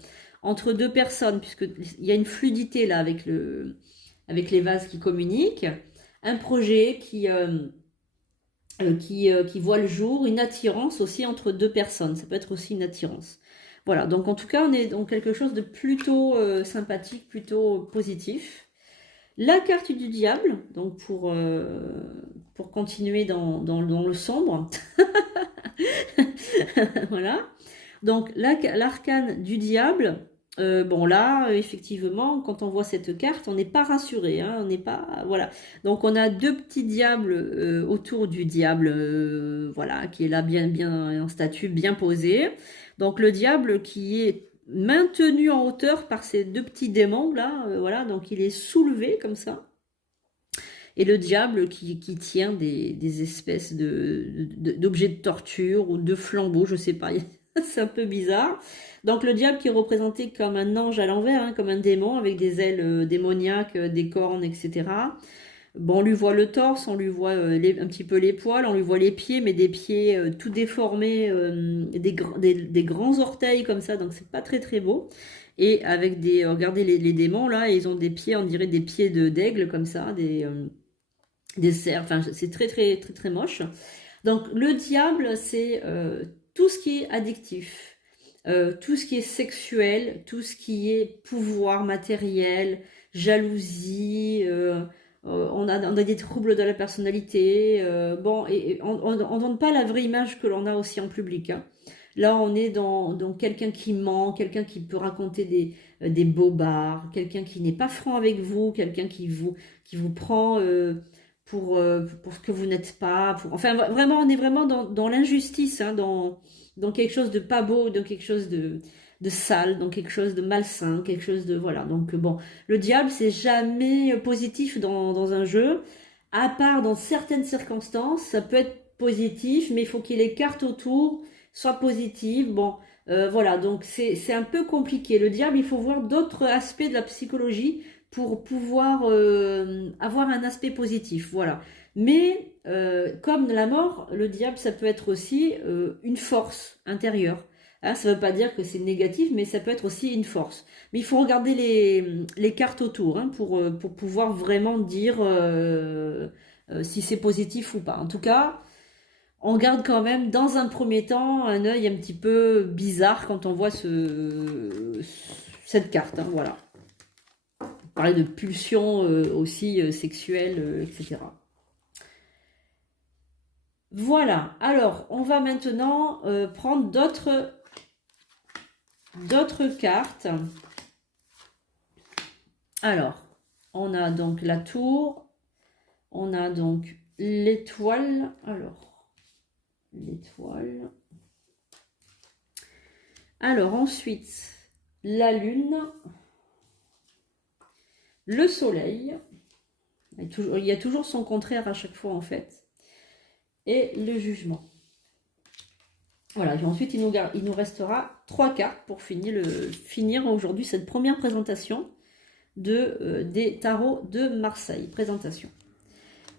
entre deux personnes, puisqu'il y a une fluidité là avec les vases qui communiquent, un projet qui voit le jour, une attirance aussi entre deux personnes, ça peut être aussi une attirance. Voilà, donc en tout cas on est dans quelque chose de plutôt sympathique, plutôt positif. La carte du diable, donc pour continuer dans le sombre. Voilà. Donc l'arcane du diable, bon là, effectivement, quand on voit cette carte, on n'est pas rassuré, hein, on n'est pas, voilà. Donc on a deux petits diables autour du diable, voilà, qui est là bien en statue, bien posé. Donc le diable qui est maintenu en hauteur par ces deux petits démons là, voilà, donc il est soulevé comme ça. Et le diable qui tient des espèces d'objets de torture ou de flambeaux, je sais pas, c'est un peu bizarre. Donc le diable qui est représenté comme un ange à l'envers, hein, comme un démon avec des ailes démoniaques, des cornes, etc. Bon, on lui voit le torse, on lui voit un petit peu les poils, on lui voit les pieds, mais des pieds tout déformés, des grands orteils comme ça, donc c'est pas très très beau. Et avec regardez les démons là, ils ont des pieds, on dirait des pieds d'aigle comme ça, des cerfs, enfin c'est très très très très moche. Donc le diable, c'est tout ce qui est addictif, tout ce qui est sexuel, tout ce qui est pouvoir matériel, jalousie, on a des troubles de la personnalité. Bon, et on ne donne pas la vraie image que l'on a aussi en public, hein. Là, on est dans quelqu'un qui ment, quelqu'un qui peut raconter des bobards, quelqu'un qui n'est pas franc avec vous, quelqu'un qui vous prend pour ce que vous n'êtes pas. Enfin, vraiment, on est vraiment dans l'injustice, hein, dans quelque chose de pas beau, dans quelque chose de sale, dans quelque chose de malsain, quelque chose de... Voilà, donc bon, le diable, c'est jamais positif dans un jeu, à part dans certaines circonstances, ça peut être positif, mais il faut qu'il y ait les cartes autour soient positives. Bon, voilà, donc c'est un peu compliqué. Le diable, il faut voir d'autres aspects de la psychologie pour pouvoir avoir un aspect positif, voilà. Mais comme la mort, le diable, ça peut être aussi une force intérieure. Hein, ça ne veut pas dire que c'est négatif, mais ça peut être aussi une force. Mais il faut regarder les cartes autour, hein, pour pouvoir vraiment dire si c'est positif ou pas. En tout cas, on garde quand même dans un premier temps un œil un petit peu bizarre quand on voit cette carte, hein, voilà. On parlait de pulsions aussi sexuelles, etc. Voilà, alors on va maintenant prendre d'autres cartes. Alors, on a donc la tour, on a donc l'étoile. Alors, l'étoile. Alors ensuite, la lune, le soleil. Il y a toujours son contraire à chaque fois en fait. Et le jugement. Voilà, et ensuite il nous restera 3 cartes pour finir aujourd'hui cette première présentation des tarots de Marseille. Présentation.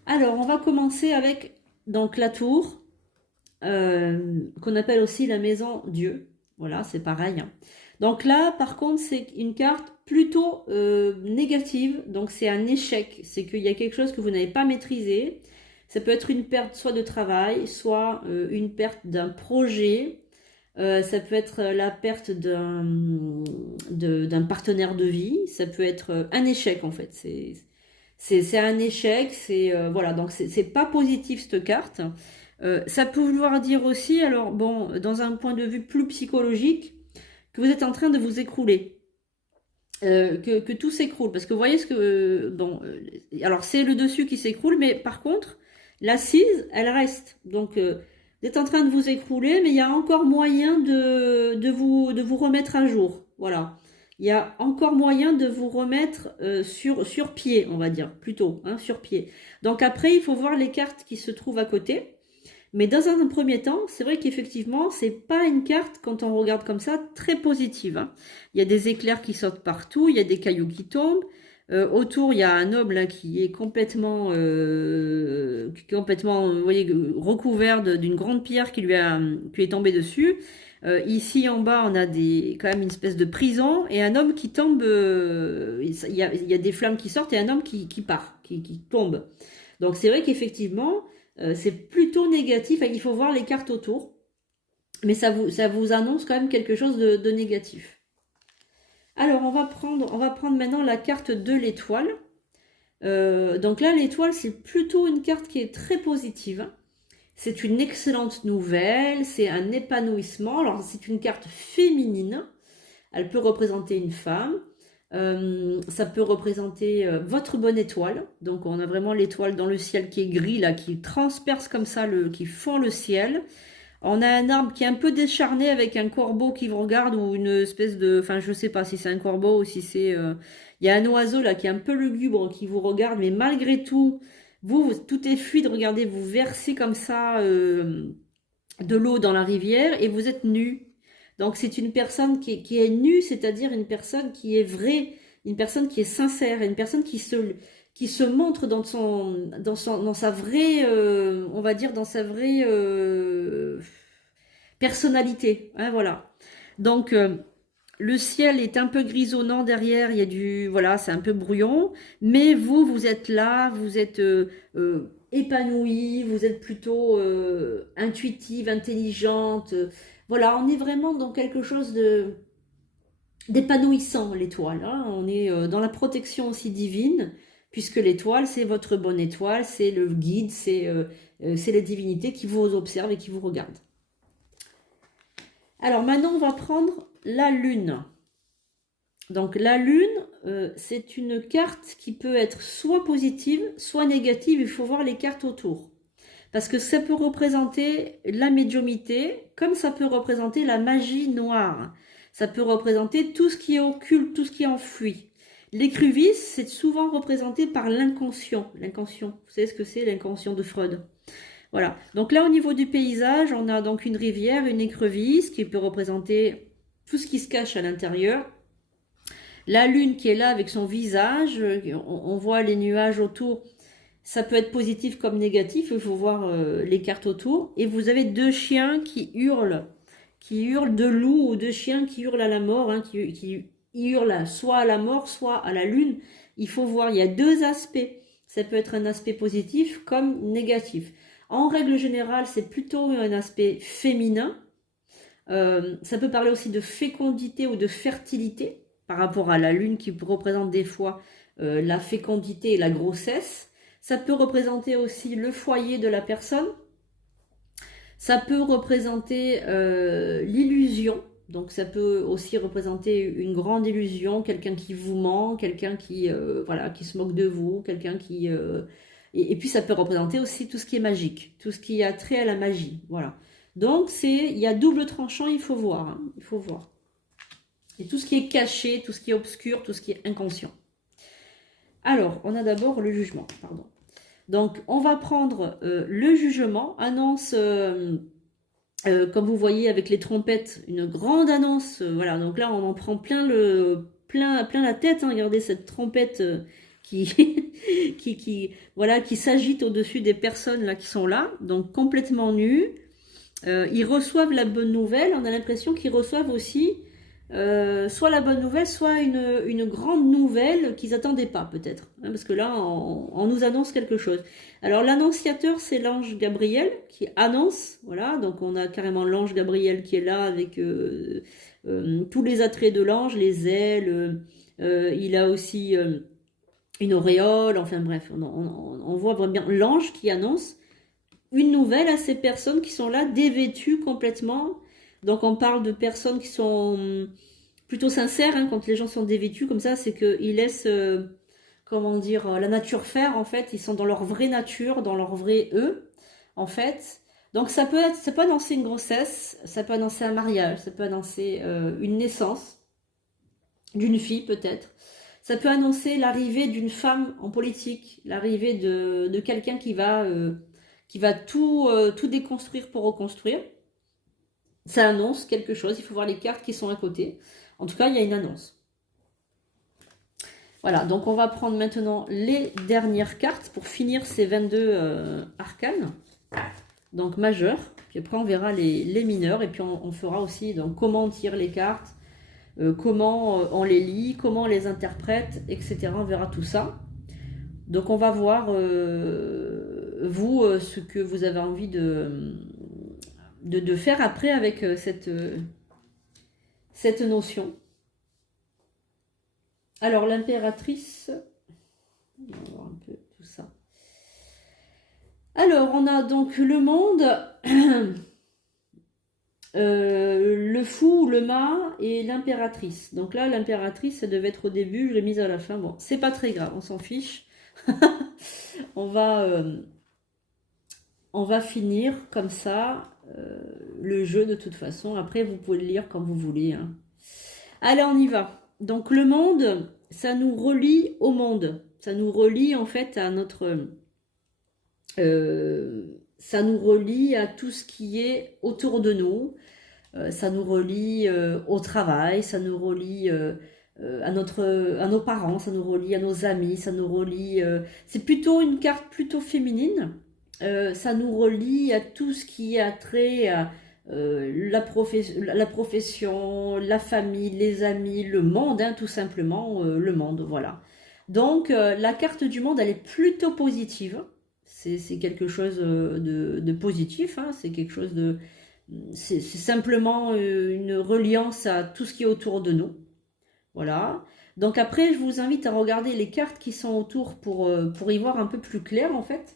Alors, on va commencer avec donc la tour, qu'on appelle aussi la maison Dieu. Voilà, c'est pareil, hein. Donc là, par contre, c'est une carte plutôt négative. Donc c'est un échec. C'est qu'il y a quelque chose que vous n'avez pas maîtrisé. Ça peut être une perte soit de travail, soit une perte d'un projet. Ça peut être la perte d'un partenaire de vie. Ça peut être un échec en fait. C'est un échec. Voilà, donc c'est pas positif cette carte. Ça peut vouloir dire aussi, alors bon, dans un point de vue plus psychologique, que vous êtes en train de vous écrouler. Que tout s'écroule. Parce que vous voyez ce que... bon, alors c'est le dessus qui s'écroule, mais par contre, l'assise, elle reste. Donc, vous êtes en train de vous écrouler, mais il y a encore moyen de vous remettre à jour. Voilà. Il y a encore moyen de vous remettre sur pied, on va dire, plutôt, hein, sur pied. Donc après, il faut voir les cartes qui se trouvent à côté. Mais dans un premier temps, c'est vrai qu'effectivement, c'est pas une carte, quand on regarde comme ça, très positive, hein. Il y a des éclairs qui sortent partout, il y a des cailloux qui tombent. Autour, il y a un homme là qui est complètement, vous voyez, recouvert d'une grande pierre qui lui est tombée dessus. Ici en bas, on a quand même une espèce de prison et un homme qui tombe. Il y a des flammes qui sortent et un homme qui part, qui tombe. Donc c'est vrai qu'effectivement, c'est plutôt négatif. Il faut voir les cartes autour, mais ça vous annonce quand même quelque chose de négatif. Alors, on va prendre maintenant la carte de l'étoile. Donc là, l'étoile, c'est plutôt une carte qui est très positive. C'est une excellente nouvelle, c'est un épanouissement. Alors, c'est une carte féminine. Elle peut représenter une femme. Ça peut représenter votre bonne étoile. Donc, on a vraiment l'étoile dans le ciel qui est gris, là, qui transperce comme ça, qui fend le ciel. On a un arbre qui est un peu décharné avec un corbeau qui vous regarde ou une espèce de... Enfin, je sais pas si c'est un corbeau ou si c'est... Il y a un oiseau là qui est un peu lugubre qui vous regarde, mais malgré tout, tout est fluide. Regardez, vous versez comme ça de l'eau dans la rivière et vous êtes nu. Donc c'est une personne qui est nue, c'est-à-dire une personne qui est vraie, une personne qui est sincère, une personne qui se montre dans sa vraie, on va dire, dans sa vraie personnalité, hein, voilà. Donc, le ciel est un peu grisonnant derrière, il y a voilà, c'est un peu brouillon, mais vous êtes là, vous êtes épanoui, vous êtes plutôt intuitive, intelligente, voilà, on est vraiment dans quelque chose d'épanouissant, l'étoile. Hein. On est dans la protection aussi divine, puisque l'étoile, c'est votre bonne étoile, c'est le guide, c'est les divinités qui vous observent et qui vous regardent. Alors maintenant, on va prendre la lune. Donc la lune, c'est une carte qui peut être soit positive, soit négative. Il faut voir les cartes autour. Parce que ça peut représenter la médiumité, comme ça peut représenter la magie noire. Ça peut représenter tout ce qui est occulte, tout ce qui est enfoui. L'écrevisse, c'est souvent représenté par l'inconscient. L'inconscient, vous savez ce que c'est, l'inconscient de Freud. Voilà. Donc là, au niveau du paysage, on a donc une rivière, une écrevisse qui peut représenter tout ce qui se cache à l'intérieur. La lune qui est là avec son visage, on voit les nuages autour. Ça peut être positif comme négatif, il faut voir les cartes autour. Et vous avez deux chiens qui hurlent de loup ou deux chiens qui hurlent à la mort, hein, qui hurlent soit à la mort, soit à la lune. Il faut voir, il y a deux aspects. Ça peut être un aspect positif comme négatif. En règle générale, c'est plutôt un aspect féminin. Ça peut parler aussi de fécondité ou de fertilité par rapport à la lune qui représente des fois la fécondité et la grossesse. Ça peut représenter aussi le foyer de la personne. Ça peut représenter l'illusion. Donc ça peut aussi représenter une grande illusion, quelqu'un qui vous ment, quelqu'un qui, voilà, qui se moque de vous, quelqu'un qui... Et puis ça peut représenter aussi tout ce qui est magique, tout ce qui a trait à la magie. Voilà. Donc il y a double tranchant, il faut voir. Hein, il faut voir. Et tout ce qui est caché, tout ce qui est obscur, tout ce qui est inconscient. Alors, on a d'abord le jugement, pardon. Donc, on va prendre le jugement, annonce, comme vous voyez avec les trompettes, une grande annonce. Voilà, donc là, on en prend plein la tête. Hein, regardez cette trompette qui, voilà, qui s'agite au-dessus des personnes là, qui sont là, donc complètement nues. Ils reçoivent la bonne nouvelle. On a l'impression qu'ils reçoivent aussi soit la bonne nouvelle, soit une grande nouvelle qu'ils n'attendaient pas peut-être. Hein, parce que là, on nous annonce quelque chose. Alors l'annonciateur, c'est l'ange Gabriel qui annonce. Voilà, donc on a carrément l'ange Gabriel qui est là avec tous les attraits de l'ange, les ailes. Il a aussi une auréole. Enfin bref, on voit vraiment l'ange qui annonce une nouvelle à ces personnes qui sont là, dévêtues complètement. Donc on parle de personnes qui sont plutôt sincères, hein, quand les gens sont dévêtus comme ça, c'est qu'ils laissent, comment dire, la nature faire, en fait. Ils sont dans leur vraie nature, dans leur vrai eux, en fait. Donc ça peut annoncer une grossesse, ça peut annoncer un mariage, ça peut annoncer une naissance d'une fille peut-être. Ça peut annoncer l'arrivée d'une femme en politique, l'arrivée de quelqu'un qui va tout déconstruire pour reconstruire. Ça annonce quelque chose, il faut voir les cartes qui sont à côté. En tout cas, il y a une annonce. Voilà, donc on va prendre maintenant les dernières cartes pour finir ces 22 arcanes. Donc majeurs, puis après on verra les mineurs, et puis on fera aussi donc, comment on tire les cartes, comment on les lit, comment on les interprète, etc. On verra tout ça. Donc on va voir, vous, ce que vous avez envie de faire après avec cette notion. Alors l'impératrice, on va voir un peu tout ça. Alors on a donc le monde, le fou, le mât et l'impératrice. Donc là l'impératrice, ça devait être au début, je l'ai mise à la fin. Bon, c'est pas très grave, on s'en fiche. on va finir comme ça le jeu de toute façon. Après, vous pouvez le lire comme vous voulez. Hein. Allez, on y va. Donc, le monde, ça nous relie au monde. Ça nous relie en fait à notre... ça nous relie à tout ce qui est autour de nous. Ça nous relie au travail. Ça nous relie... à nos parents, ça nous relie à nos amis, ça nous relie... c'est plutôt une carte plutôt féminine. Ça nous relie à tout ce qui a trait à la profession, la famille, les amis, le monde, hein, tout simplement, le monde, voilà. Donc, la carte du monde, elle est plutôt positive. C'est quelque chose de positif, hein, c'est quelque chose de... C'est simplement une reliance à tout ce qui est autour de nous. Voilà. Donc après, je vous invite à regarder les cartes qui sont autour pour y voir un peu plus clair en fait.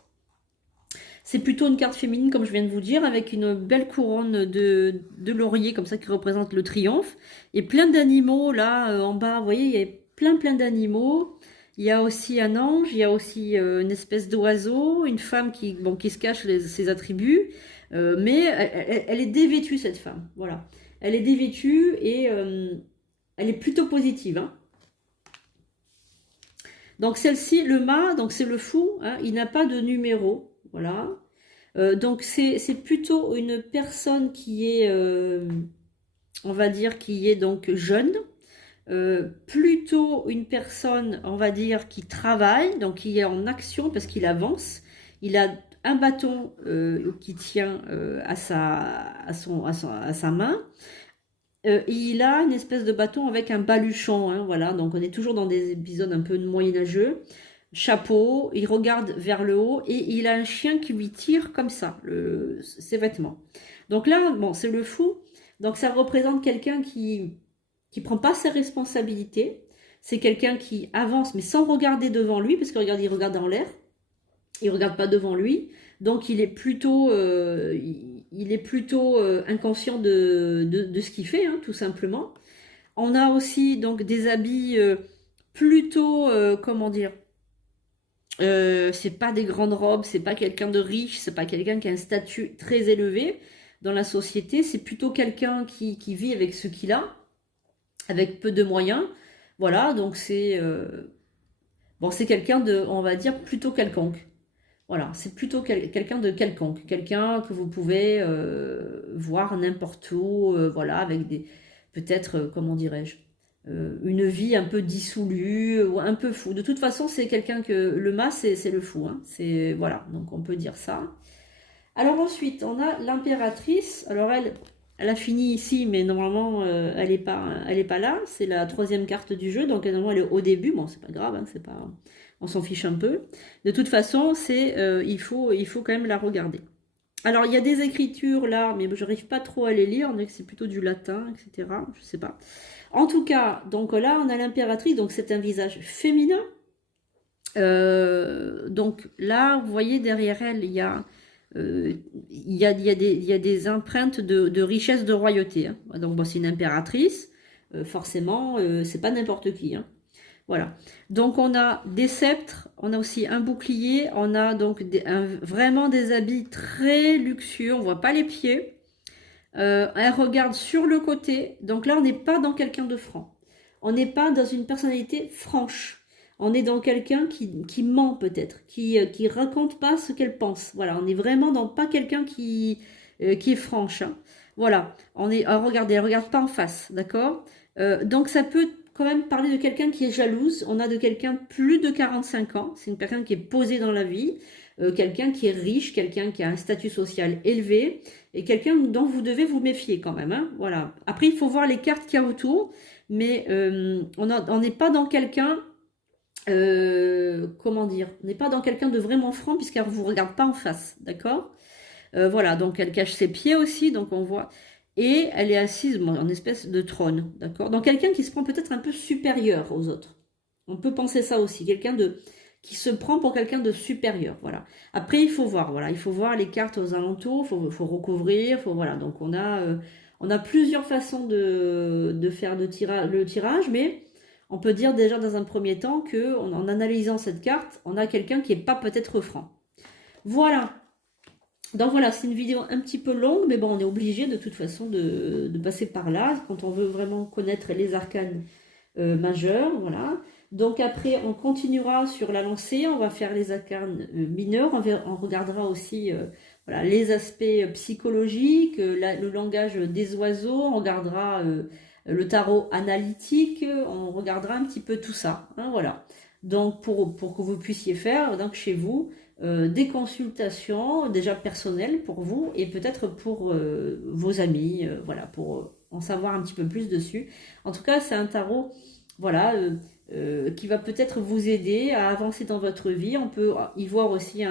C'est plutôt une carte féminine, comme je viens de vous dire, avec une belle couronne de laurier, comme ça, qui représente le triomphe. Et plein d'animaux, là, en bas, vous voyez, il y a plein d'animaux. Il y a aussi un ange, il y a aussi une espèce d'oiseau, une femme qui se cache ses attributs. Mais elle est dévêtue, cette femme. Voilà. Elle est dévêtue et elle est plutôt positive, hein. Donc celle-ci, le mât, donc c'est le fou, hein, il n'a pas de numéro, voilà. Donc c'est plutôt une personne qui est, on va dire, qui est donc jeune, plutôt une personne, on va dire, qui travaille, donc qui est en action parce qu'il avance. Il a un bâton qui tient à sa main. Il a une espèce de bâton avec un baluchon, hein, voilà. Donc on est toujours dans des épisodes un peu moyenâgeux. Chapeau, il regarde vers le haut et il a un chien qui lui tire comme ça ses vêtements. Donc là, bon, c'est le fou. Donc ça représente quelqu'un qui prend pas ses responsabilités. C'est quelqu'un qui avance mais sans regarder devant lui parce que regarde, il regarde en l'air. Il regarde pas devant lui. Donc il est plutôt inconscient de ce qu'il fait, hein, tout simplement. On a aussi donc des habits plutôt, comment dire, c'est pas des grandes robes, c'est pas quelqu'un de riche, c'est pas quelqu'un qui a un statut très élevé dans la société, c'est plutôt quelqu'un qui vit avec ce qu'il a, avec peu de moyens. Voilà, donc c'est quelqu'un de, on va dire, plutôt quelconque. Voilà, c'est plutôt quelqu'un de quelconque, quelqu'un que vous pouvez voir n'importe où, voilà, avec peut-être, comment dirais-je, une vie un peu dissolue ou un peu fou. De toute façon, c'est quelqu'un que le mât, c'est le fou, hein. C'est voilà, donc on peut dire ça. Alors ensuite, on a l'impératrice. Alors elle a fini ici, mais normalement, elle est pas là. C'est la troisième carte du jeu, donc normalement elle est au début. Bon, c'est pas grave, hein, c'est pas, on s'en fiche un peu. De toute façon, il faut quand même la regarder. Alors il y a des écritures là, mais je n'arrive pas trop à les lire. On dirait que c'est plutôt du latin, etc. Je sais pas. En tout cas, donc là, on a l'impératrice, donc c'est un visage féminin. Donc là, vous voyez derrière elle, il y a des empreintes de richesse, de royauté, hein. Donc bon, c'est une impératrice, forcément, c'est pas n'importe qui, hein. Voilà. Donc on a des sceptres, on a aussi un bouclier, on a donc vraiment des habits très luxueux, on voit pas les pieds. Elle regarde sur le côté, donc là on n'est pas dans quelqu'un de franc. On n'est pas dans une personnalité franche. On est dans quelqu'un qui ment peut-être, qui raconte pas ce qu'elle pense. Voilà, on est vraiment dans pas quelqu'un qui est franche, hein. Voilà, regardez, elle regarde pas en face, d'accord. Donc ça peut quand même parler de quelqu'un qui est jalouse. On a de quelqu'un plus de 45 ans. C'est une personne qui est posée dans la vie, quelqu'un qui est riche, quelqu'un qui a un statut social élevé et quelqu'un dont vous devez vous méfier quand même, hein. Voilà. Après, il faut voir les cartes qu'il y a autour, mais on n'est pas dans quelqu'un, comment dire, on n'est pas dans quelqu'un de vraiment franc puisqu'elle ne vous regarde pas en face, d'accord. Voilà, donc elle cache ses pieds aussi, donc on voit. Et elle est assise en espèce de trône, d'accord. Donc quelqu'un qui se prend peut-être un peu supérieur aux autres. On peut penser ça aussi, qui se prend pour quelqu'un de supérieur, voilà. Après, il faut voir, voilà, il faut voir les cartes aux alentours, faut recouvrir, voilà. Donc on a plusieurs façons de faire le tirage, mais on peut dire déjà dans un premier temps que en analysant cette carte, on a quelqu'un qui n'est pas peut-être franc. Voilà. Donc voilà, c'est une vidéo un petit peu longue, mais bon, on est obligé de toute façon de passer par là quand on veut vraiment connaître les arcanes majeurs, voilà. Donc après, on continuera sur la lancée, on va faire les arcanes mineurs, on regardera aussi voilà, les aspects psychologiques, le langage des oiseaux, on regardera le tarot analytique, on regardera un petit peu tout ça, hein, voilà. Donc pour que vous puissiez faire donc chez vous des consultations déjà personnelles pour vous et peut-être pour vos amis, voilà, pour en savoir un petit peu plus dessus. En tout cas, c'est un tarot, voilà, qui va peut-être vous aider à avancer dans votre vie. On peut y voir aussi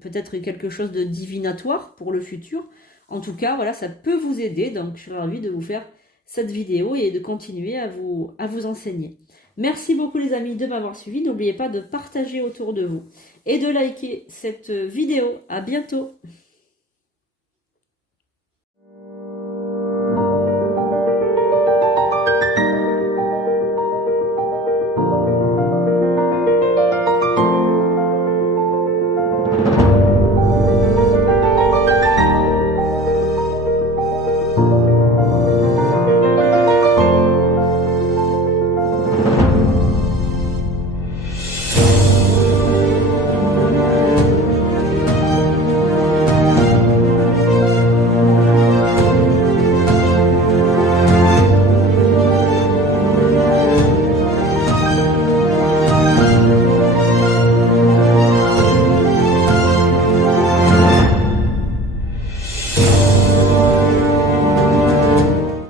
peut-être quelque chose de divinatoire pour le futur. En tout cas, voilà, ça peut vous aider. Donc, je serais ravie de vous faire cette vidéo et de continuer à vous enseigner. Merci beaucoup les amis de m'avoir suivi. N'oubliez pas de partager autour de vous et de liker cette vidéo. À bientôt.